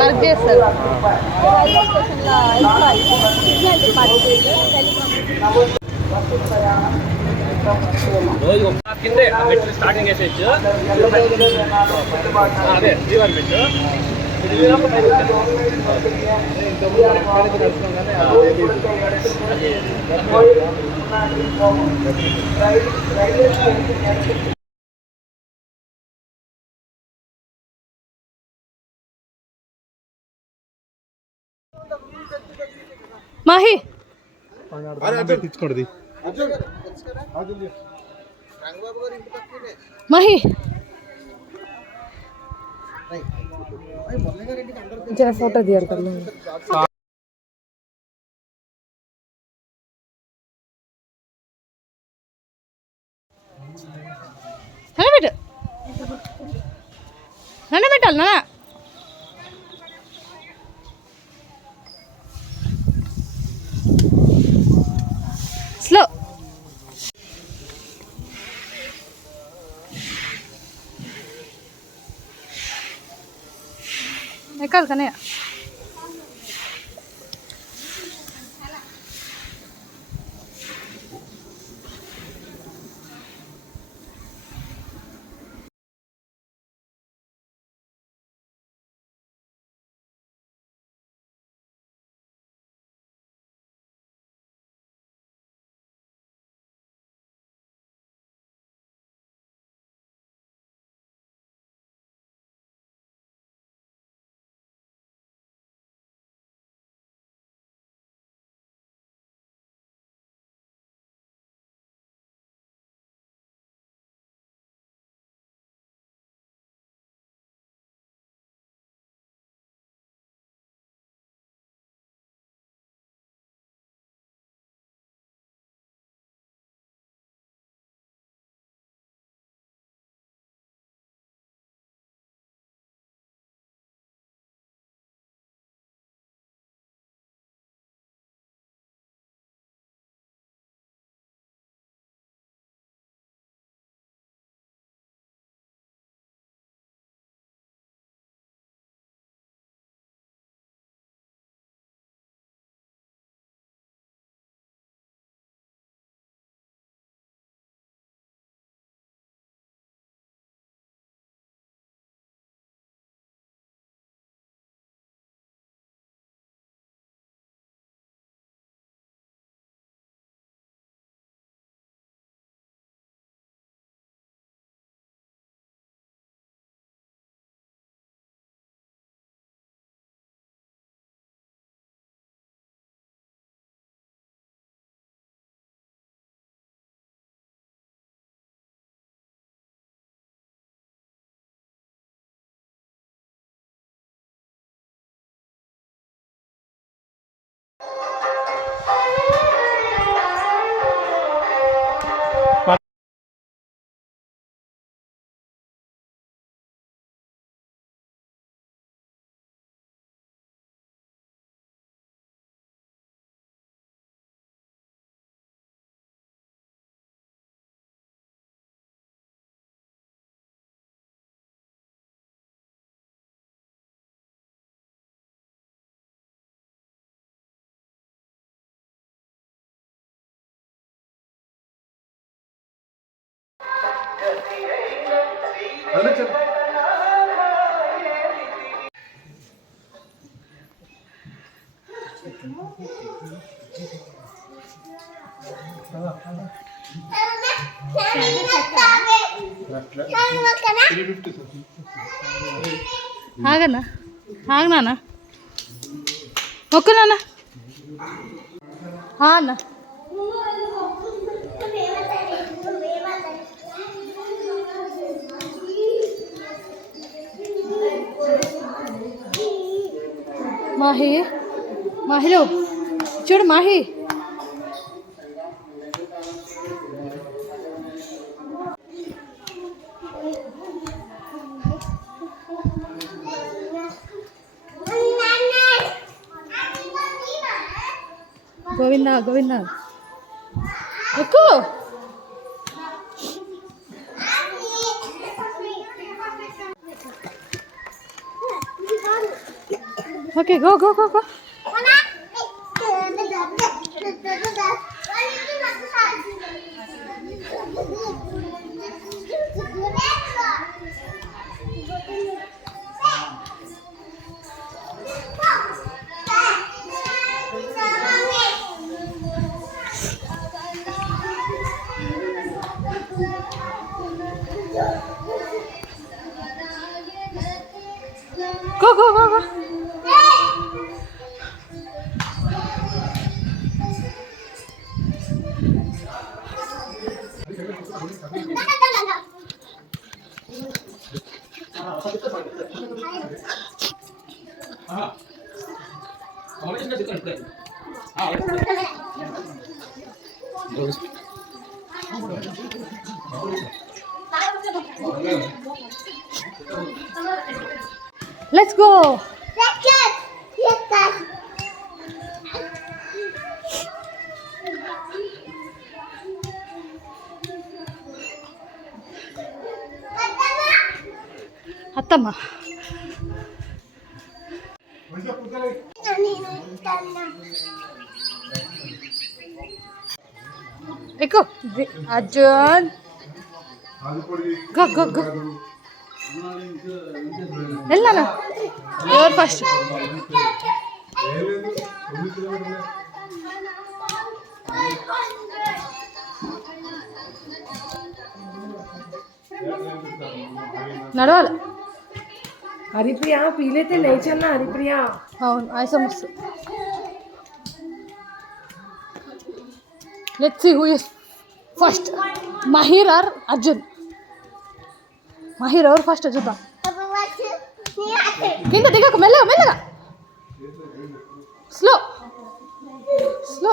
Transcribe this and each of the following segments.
Work చేస్తారు. కిందే మెట్లు స్టార్టింగ్ వేసేయచ్చు. అదే శ్రీవారి మెట్లు మాహి మాహి జర ఫోటో తీయాలి. పెట్టు నన్ను పెట్టాలి నాన్న. స్లో ఎక్కాలి కన్నయ్య. ఆగన్నా ఆగనా ఒక్కనా అన్న మాహి మాహిలో చూడు మాహి గోవిందా గోవిందా ఎక్కు okay go go go go go go go go let's go అత్తమ్మ ఎక్కు అర్జున్ గో గో గో వెళ్ళాను ఎవరు ఫస్ట్ నడవాలి हरिप्रिया पी लेते नहीं चलना हरिप्रिया అవును ఆయాసం వస్తుంది let's see who is first Mahir or Arjun Mahir ఎవరు ఫస్ట్ చూద్దాం కింద దిగకు మెల్లగా మెల్లగా స్లో స్లో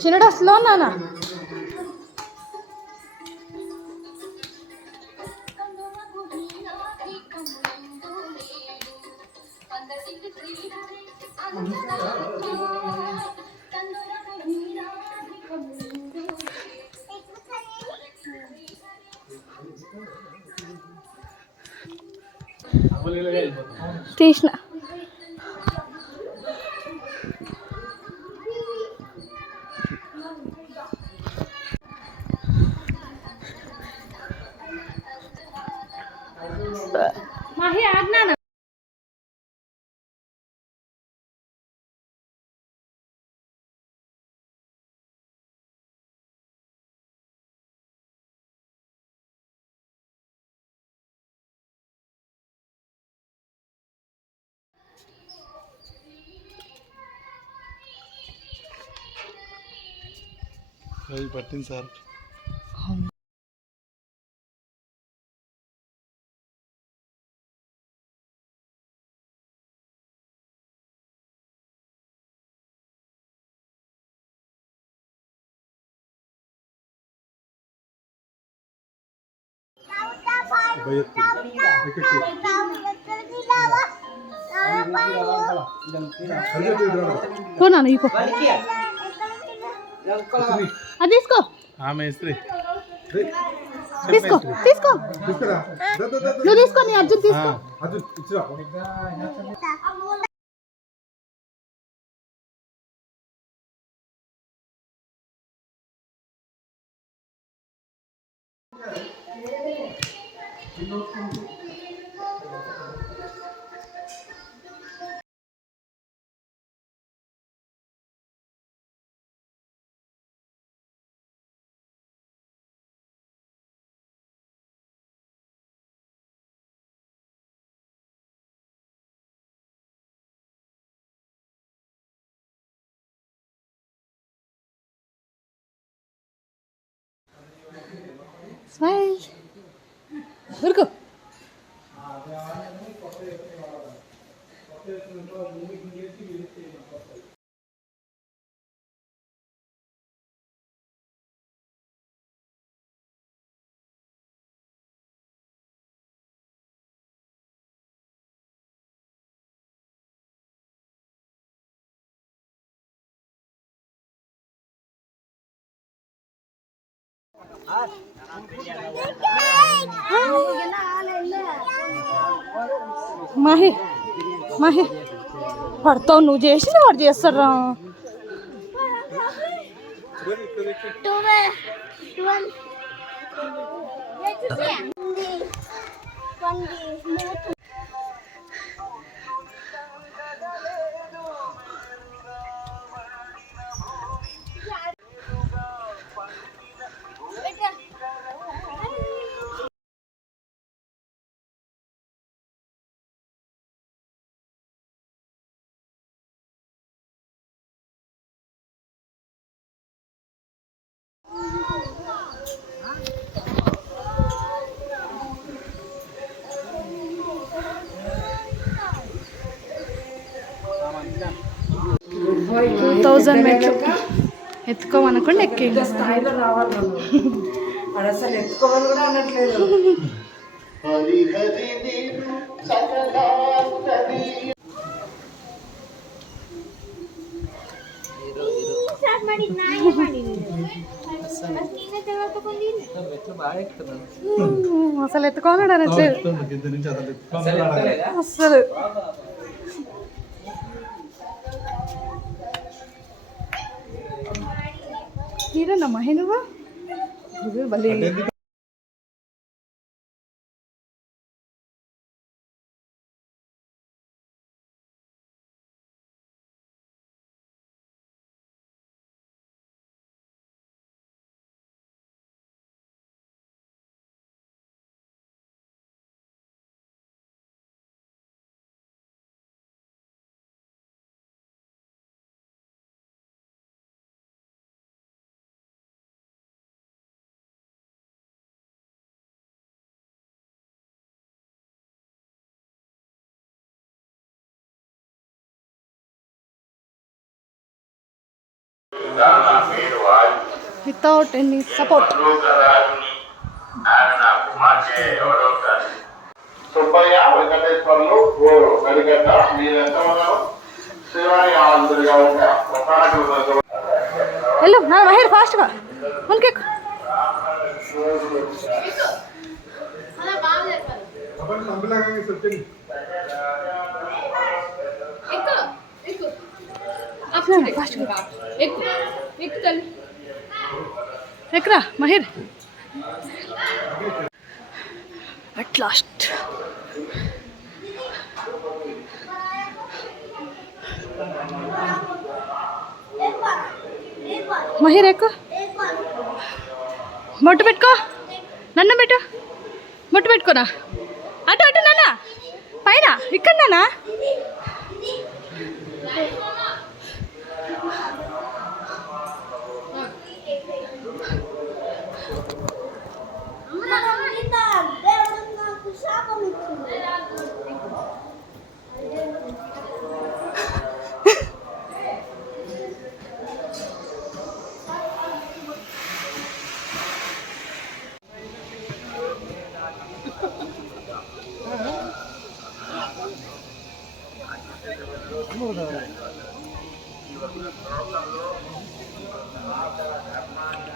చిన్నడా స్లో నానా తీసిన మాహి ఆజ్ఞా పట్టింది సార్ పోనా ఇపో అది తీసుకో మేస్త్రి తీసుకో తీసుకో నువ్వు తీసుకో నీ అర్జున్ తీసుకో స్మైల్ ఊరుకో మాహి మాహి పడతావు, నువ్వు చేసి వాడు చేస్తారా? బాయ్ 2000 మెట్లు ఎత్తుకోమనుకోండి ఎక్కేయండి. స్థాయిలో రావాలి మనం. వాడు అసలు ఎత్తుకోమని కూడా అనట్లేదు. అసలు ఎత్తుకోవాలని అనట్లేదు అసలు. తీరన్నమ్మా నువ్వు భలే. Without any support. Hello, now I'm here fast. One kick. Ekra, Mahir. At last. Mahir, ekko. Mottu petko. Nanna bettu. Mottu petko na. Atu atu nana. Paina. Ikkada nana.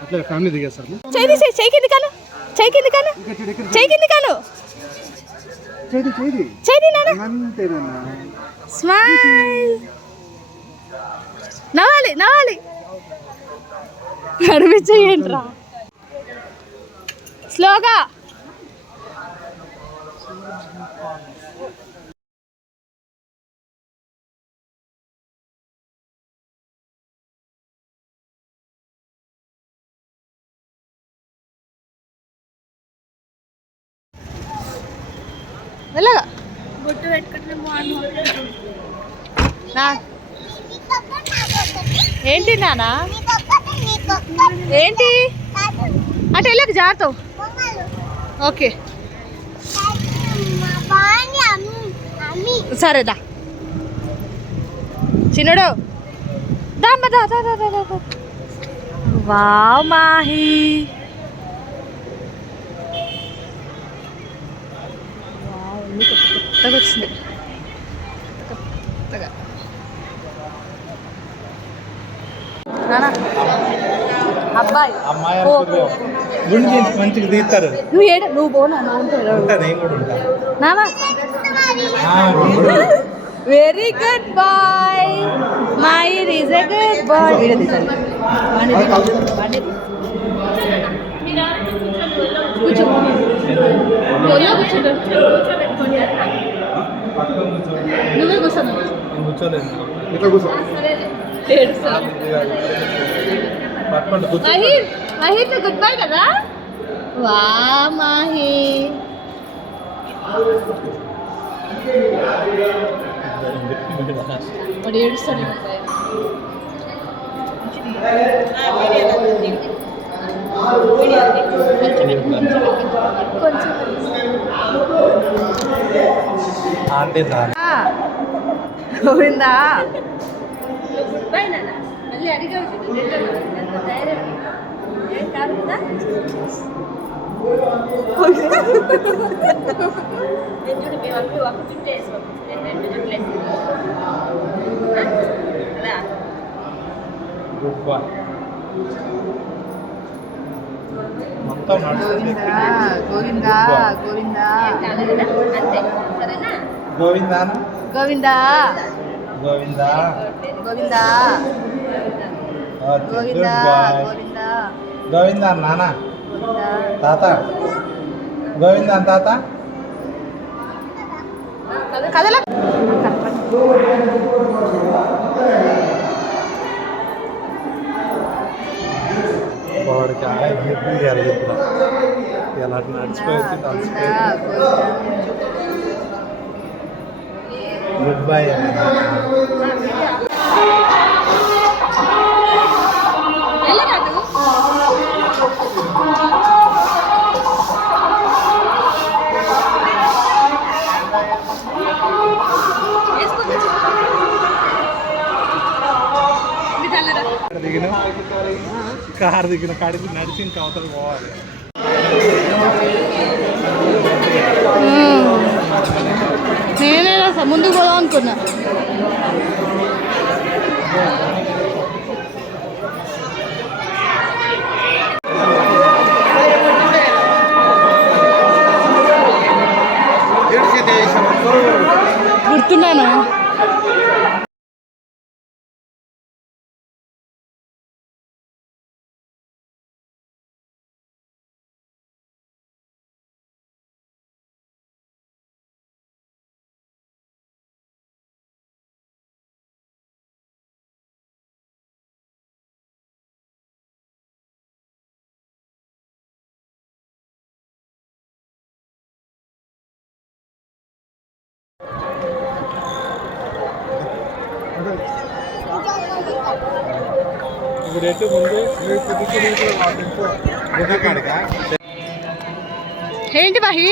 అట్లా ఫ్యామిలీ దిగారు సార్. చెయ్యి కింది కాను. చెయ్యి కింది కాను. చెయ్యి కింది కాను. చెయ్యి నాన్న. అంతేనన్నా. స్మైల్. నవ్వాలి నవ్వాలి. నడిపించేయండిరా స్లోగా. వెళ్ళగా బొట్టు పెట్టుకుంటే ఏంటి నానా? ఏంటి అంటే వెళ్ళక జాగ్రత్త. ఓకే సరేదా చిన్నడు దామ్మ దా దా దా దా. వావ్ మాహి. కొత్తగా వచ్చింది కొత్తగా. అబ్బాయి గుండు చేసి మంచిగా తీస్తారు. నువ్వు ఏడ నువ్వు పోనా నువ్వు ఉంటా, నేను కూడా ఉంటా. నానా very good boy Mahir is a good boy. కూర్చో నువ్వే కూర్చోను. కూర్చోలేదు, ఇట్లా కూర్చో. పట్టుకోండి, కూర్చో. మాహిర్ మాహిర్ గుడ్ బాయ్ కదా. వా మాహిర్ వాడు ఏడుస్తాడు. Aunty Govinda good boy. మొత్తం నడుస్తుంది. Govinda Govinda Govinda Govinda Govinda Govinda okay, good Govinda boy. Govinda Govinda నాన్న, గోవిందా తాత, గోవిందా తాత. కదల వాడికి ఎలా నడిచిపోయి తలసిపోయి. Good boy. దిగిన కారు దిగిన కాడికి నడిచి ఇంకా అవతల పోవాలి. నేనే ముందుకు పోదాం అనుకున్నా. గుర్తున్నాను. ఇప్పుడు ఎటు ముందు ఏంటి బాహి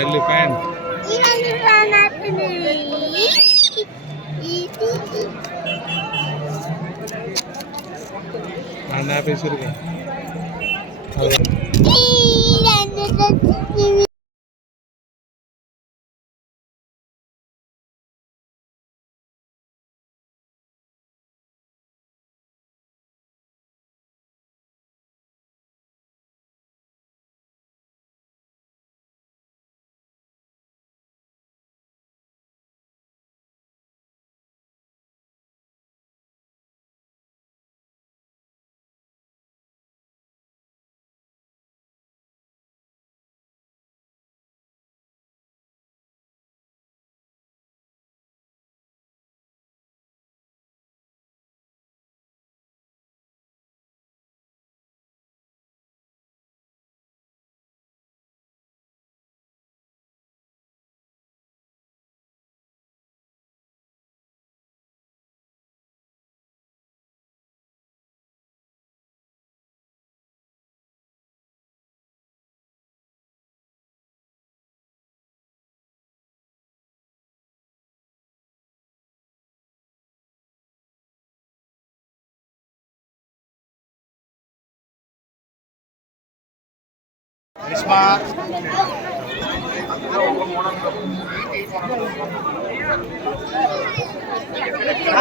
ఎలిఫెంట్ అన్న ఆఫీసర్గా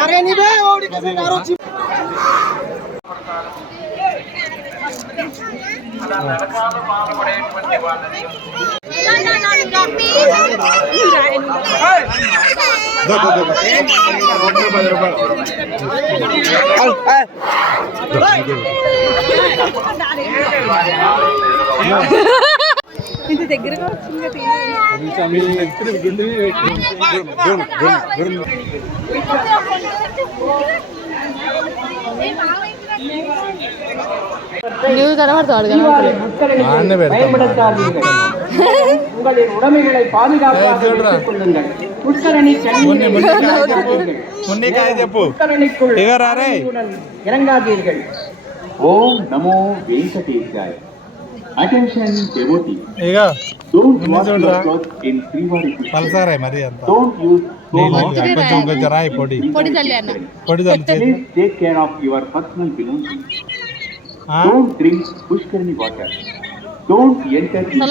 अरे नहीं बे ఇంత దగ్గరగా వచ్చింది. నువ్వు కనబడతాడు உங்களின் உடைமைகளை பாதுகாப்பாக வைத்துக் கொள்ளுங்கள். புஷ்கரணி புஷ்கரணிக்குள் இறங்காதீர்கள். ஓம் நமோ வெங்கடேசாய. Attention devotee. Don't wash your clothes in Srivari Pushkar. Don't use కొంచెం రాయి పొడి Please take care of your personal belongings. Don't drink Pushkarani water. Don't enter into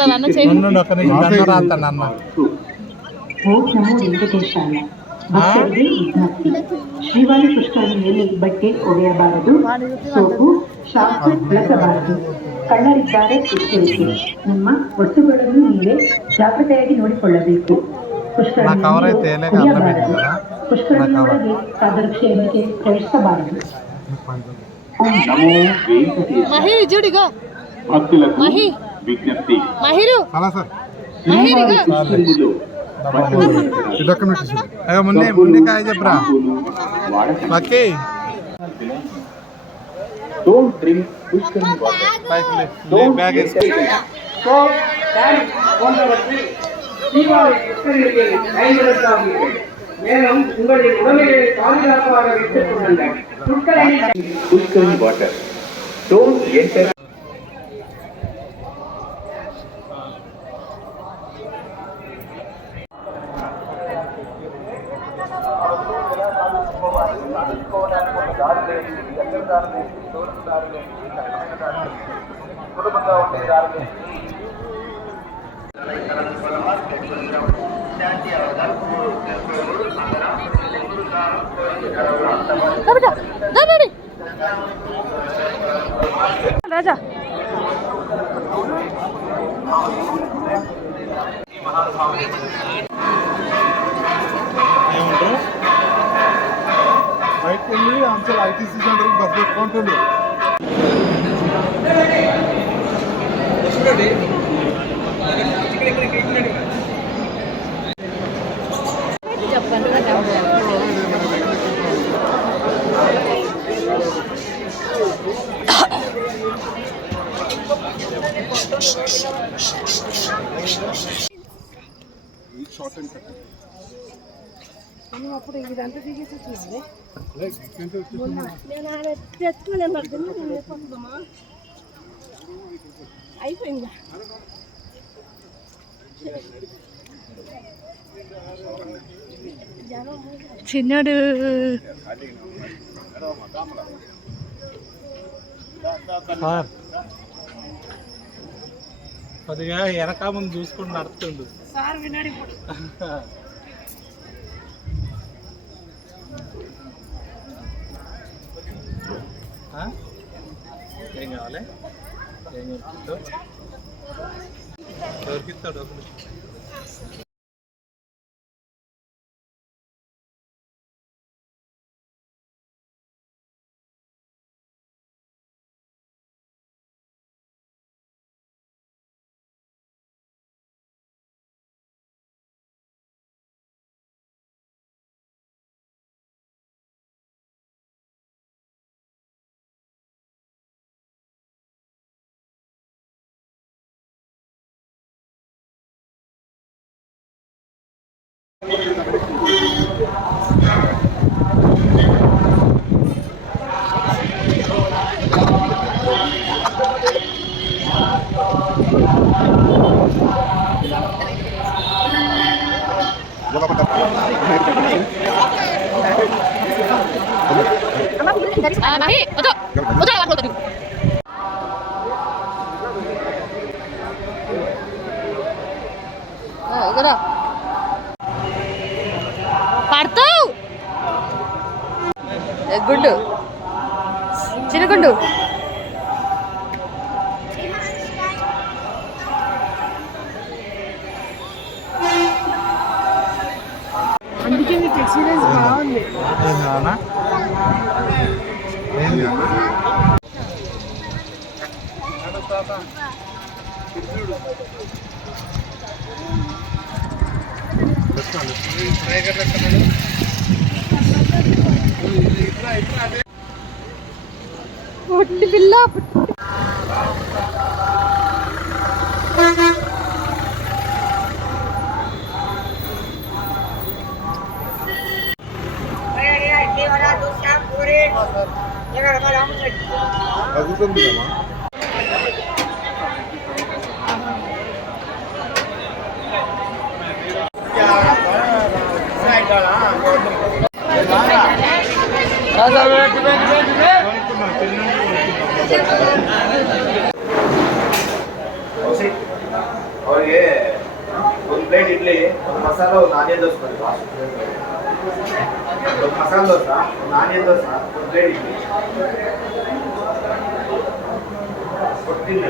ಓಂ ನಮೋ ವೆಂಕಟೇಶಾಯ. ಭಕ್ತರಿಗೆ ವಿಜ್ಞಪ್ತಿ. ಶ್ರೀವಾರಿ ಪುಷ್ಕರಣಿಯಲ್ಲಿ ಬಟ್ಟೆ ಒಗೆಯಬಾರದು, ಸೋಪು ಶಾಂಪೂ ಬಳಸಬಾರದು. ಕಳ್ಳರಿದ್ದಾರೆ ಎಚ್ಚರಿಕೆ. ನಿಮ್ಮ ವಸ್ತುಗಳನ್ನು ನೀವೇ ಜಾಗ್ರತೆಯಾಗಿ ನೋಡಿಕೊಳ್ಳಬೇಕು. ಪುಷ್ಕರಣಿಯಲ್ಲಿ ಒಗೆಯಬಾರದು. ಪುಷ್ಕರಣಿಯೊಳಗೆ ಪಾದರಕ್ಷೆಯೊಂದಿಗೆ ಪ್ರವೇಶಿಸಬಾರದು. ఓం నమో వెంకటేశాయ. మహిరు చూడిగో భక్తులకు విజ్ఞప్తి. మహిరు ముందే కాయ చెప్పరా మక్కి Don't drink Pushkarani water. Bag So, thanks போன்றவற்றை தீபாவளி புஷ்கரணியில் பயன்படுத்தாதீர்கள். மேலும் உங்களின் உடமைகளை பாதுகாப்பாக வைத்துக் கொள்ளுங்கள். Pushkarani water. Don't enter. రాజా ఏమంటారు బయటకు వెళ్ళి అంచెలు ఐటీసీ సెంటర్కి బస్ పెట్టుకుంటుండే అప్పుడు ఇదంతా దిగేసి వచ్చింది. అయిపోయిందా? చిన్నడు సార్ కొద్దిగా వెనక ముందు చూసుకుని నడుతుండు సార్ వినాడు. ఏం కావాలి ఏం దొరికిస్తాడు ఒకటి పడతావు గుండు చిన్న గుండు అవునా ఏంది పొట్టి పిల్ల ಅವ್ರಿಗೆ ಒಂದು ಪ್ಲೇಟ್ ಇಡ್ಲಿ ಒಂದು ಮಸಾಲ ಒಂದು ಆನಿಯನ್ ದೋಸೆ ಕೊಡಿ ಒಂದು ಮಸಾಲ ದೋಸೆ ಒಂದು ಆನಿಯನ್ ದೋಸೆ ಒಂದು ಪ್ಲೇಟ್ ಇಡ್ಲಿ ಕೊಡ್ತೀನಿ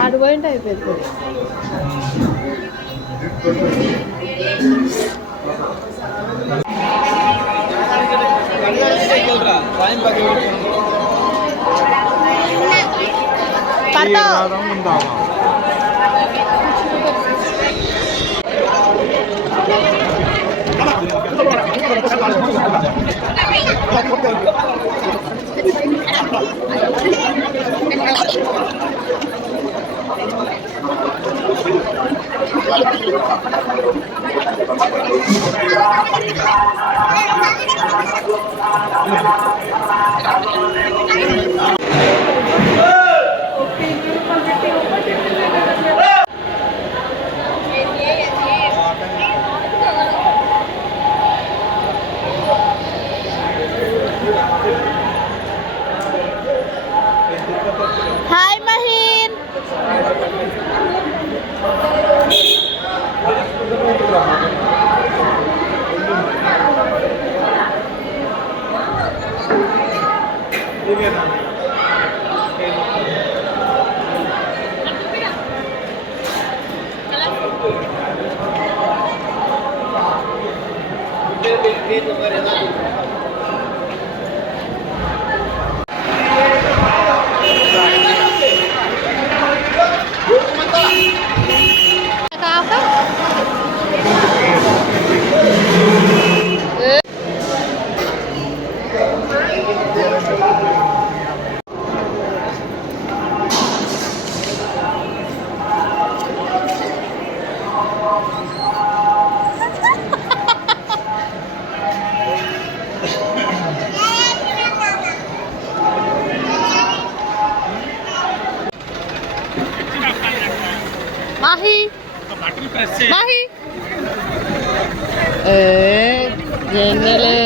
ఆడు పోయింటే అయిపోతుంది హాయ్ మహీన్ మాహి మాహి జంగలే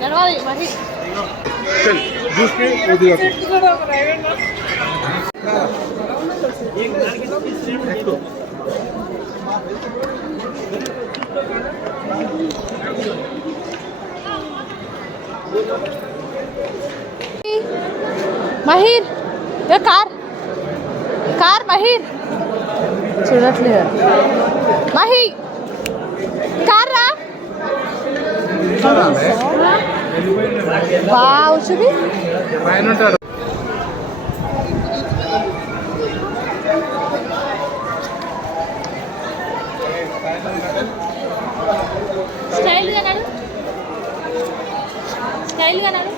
నడవాలి మరి మహీర్ ఏ కార్ కార్ మహీర్ చూడట్లేదు మహి కార్ రా వావ్ చూపి పైన ఉంటాడు స్టైల్గా నడు స్టైల్గా నడు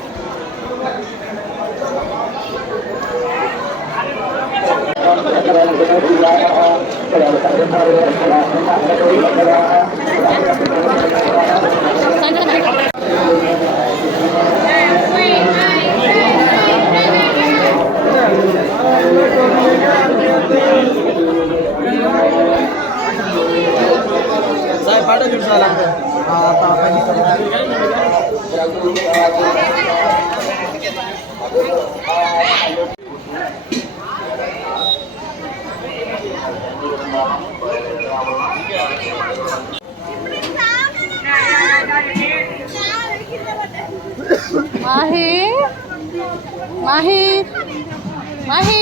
మాహి మాహి మాహి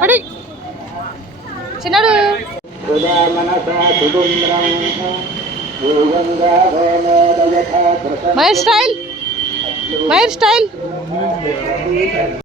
పడి చిన్నాడు మహేష్ స్టైల్